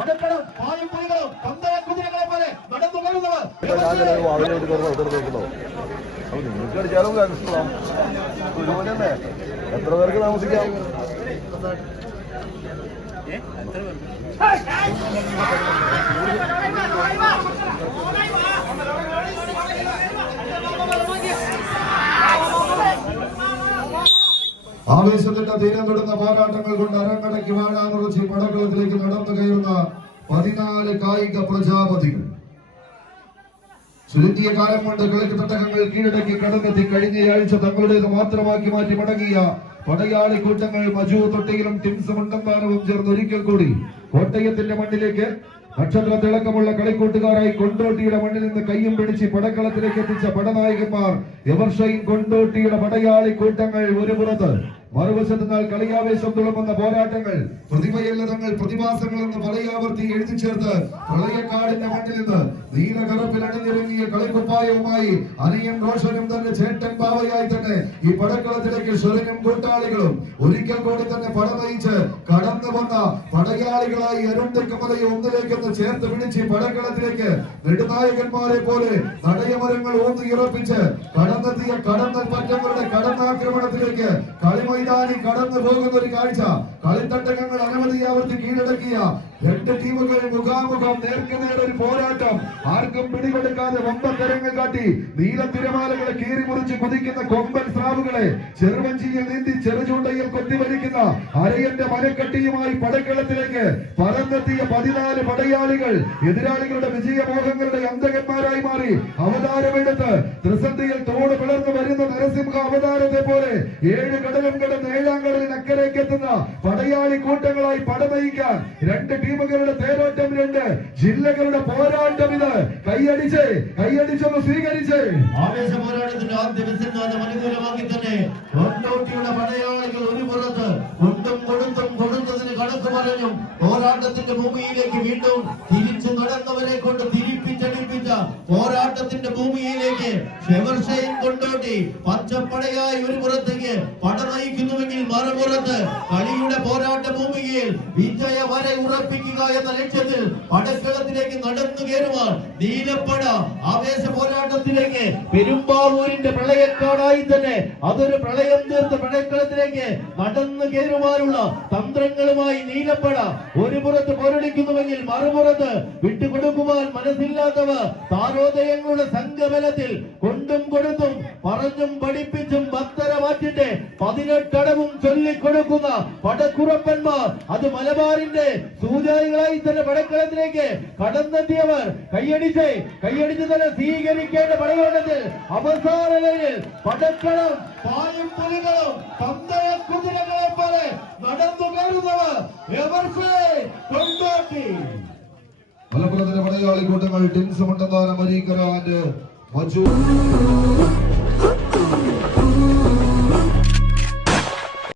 പടക്കളം പായും പുലികളും പന്തയ കുതിരകളെ പോലെ നടന്നു അപ്പൊ നിങ്ങൾക്ക് അടിച്ചാലും കഷ്ടപ്പെടാം ഒരുപോലെ തന്നെ എത്ര പേർക്ക് ആവേശത്തിന്റെ തീരം തൊടുന്ന പോരാട്ടങ്ങൾ കൊണ്ട് അരങ്ങടക്കി വാഴാനുറച്ച് പടകളത്തിലേക്ക് നടന്നു കയറുന്ന പതിനാല് കായിക പ്രജാപതികൾ. ചുരുങ്ങിയ കാലം കൊണ്ട് കിഴക്ക് തട്ടകങ്ങൾ കീഴടക്കി കടന്നെത്തി കഴിഞ്ഞയാഴ്ച തങ്ങളുടേത് മാത്രമാക്കി മാറ്റി മടങ്ങിയ പടയാളി കൂട്ടങ്ങൾ മജു തൊട്ടിയിലും ടിംസ് മുണ്ടന്താനവും ചേർന്ന് ഒരിക്കൽ കൂടി കോട്ടയത്തിന്റെ മണ്ണിലേക്ക് നക്ഷത്ര തിളക്കമുള്ള കളിക്കൂട്ടുകാരായി കൊണ്ടോട്ടിയുടെ മണ്ണിൽ നിന്ന് കയ്യും പിടിച്ച് പടക്കളത്തിലേക്ക് എത്തിച്ച പടനായകന്മാർ എവർഷയും കൊണ്ടോട്ടിയുടെ പടയാളി കൂട്ടങ്ങൾ ഒരു പുറത്ത് മറുവശത്ത് നിന്നാൽ കളിയാവേശം തുളുമ്പുന്ന പോരാട്ടങ്ങൾ പ്രതിഭയല്ല തങ്ങൾ പ്രതിഭാസങ്ങൾ എന്ന് പലയാവർത്തി എഴുതി ചേർത്ത് പ്രളയക്കാടിന്റെ മണ്ണിൽ നിന്ന് നീലകറപ്പിൽ അണിഞ്ഞിറങ്ങിയ കളിക്കുപ്പായവുമായി അനിയൻ റോഷനും തന്നെ ചേട്ടൻ ബാവയായി തന്നെ ഈ പടക്കളത്തിലേക്ക് ഷെറിനും കൂട്ടാളികളും ഒരിക്കൽ കൂടി തന്നെ പട നയിച്ച് കടന്നു വന്ന പടയാളികളായി അരുണ്ടക്കമലയെ ഒന്നിലേക്കൊന്ന് ചേർത്ത് പിടിച്ച് പടക്കളത്തിലേക്ക് നെടുനായകന്മാരെ പോലെ നടയമരങ്ങൾ ഊന്നിയുറപ്പിച്ച് കടന്നെത്തിയ കടന്നൽ പറ്റങ്ങളുടെ കടന്നാക്രമണത്തിലേക്ക് കളിമൈതാനി കടന്നു പോകുന്ന ഒരു കാഴ്ച. കളിത്തട്ടകങ്ങൾ അനവധി ആവർത്തി കീഴടക്കിയ രണ്ട് ടീമുകൾ മുഖാമുഖം നേർക്കുനേർ ഒരു പോരാട്ടം. ആർക്കും പിടികൊടുക്കാതെ വമ്പക്കരങ്ങൾ കാട്ടി നീല തിരമാലകളെ കീറി മുറിച്ച് കുതിക്കുന്ന കൊമ്പൻ സ്രാവുകളെ ചെറുവഞ്ചിയിൽ നീന്തി ചെറുചൂണ്ടയിൽ കൊത്തിവലിക്കുന്ന അരയന്റെ മരക്കട്ടിയുമായി പടക്കളത്തിലേക്ക് പറന്നെത്തിയ പതിനാല് പടയാളികൾ എതിരാളികളുടെ വിജയമോഹങ്ങളുടെ അന്തകന്മാരായി മാറി. അവതാരമെടുത്ത് കടന്ന് അക്കരയ്ക്ക് എത്തുന്ന പടയാളി കൂട്ടങ്ങളായി പടനയിക്കാൻ രണ്ട് ടീമുകളുടെ തേരോട്ടം രണ്ട്. ജില്ലകളുടെ പോരാട്ടം ഇത്. കൈയടിച്ച് കൈയടിച്ചൊന്ന് സ്വീകരിച്ച്. ആവേശ പോരാട്ടത്തിന്റെ ആദ്യ വിസർജനം അനുകൂലമാക്കി തന്നെ പടയാളികൾ ഒരു പുറത്ത് കൊടുത്തും കണക്ക് പറഞ്ഞു പോരാട്ടത്തിന്റെ ഭൂമിയിലേക്ക് വീണ്ടും തിരിച്ചു നടന്നവരെ കൊണ്ട് തിരിപ്പിച്ചടിപ്പിച്ച പോരാട്ടത്തിന്റെ ഭൂമിയിലേക്ക് കൊണ്ടോട്ടി പച്ചപ്പടയായി ഒരു പുറത്തേക്ക് പട നയിക്കുന്നുവെങ്കിൽ മറുപുറത്ത് കളിയുടെ പോരാട്ട ഭൂമിയിൽ വിജയ വര ഉറപ്പിക്കുക എന്ന ലക്ഷ്യത്തിൽ പടക്കളത്തിലേക്ക് നടന്നു കയറുവാൻ നീലപ്പട ആവേശ പോരാട്ടത്തിലേക്ക് പെരുമ്പാവൂരിന്റെ പ്രളയക്കാടായി തന്നെ അതൊരു പ്രളയം തീർത്ത പ്രളയക്കളത്തിലേക്ക് നടന്നു കയറുവാനുള്ള തന്ത്രങ്ങളുമായി നീലപ്പട ഒരു പുറത്ത് പോരടിക്കുന്നുവെങ്കിൽ മറുപുറത്ത് വിട്ടുകൊടുക്കുവാൻ മനസ്സില്ലാത്തവ താരോദയങ്ങളുടെ സംഘബലത്തിൽ കൊണ്ടും കൊടുത്തും പറഞ്ഞും പഠിപ്പിച്ചും ഭക്തരമാറ്റിന്റെ പതിനെട്ടടവും ചൊല്ലിക്കൊടുക്കുന്ന പടക്കുറപ്പന്മാർ. അത് മലബാറിന്റെ സൂചാരികളായി തന്നെ പടക്കളത്തിലേക്ക് കടന്നെത്തിയവർ. കൈയടിച്ച് കൈയടിച്ച് തന്നെ സ്വീകരിക്കേണ്ട പടയോട്ടത്തിൽ അവസാന ലൈനിൽ പടക്കളം പായും പുലികളും പന്തയ കുതിരകളെ പോലെ നടന്നു കയറുന്നവർ കൊണ്ടോട്ടി. മലപ്പുറത്തിന്റെ പടയാളി കൂട്ടങ്ങൾ ടിൻസ് മണ്ടന്താനം അരീക്കര ആൻഡ് മജു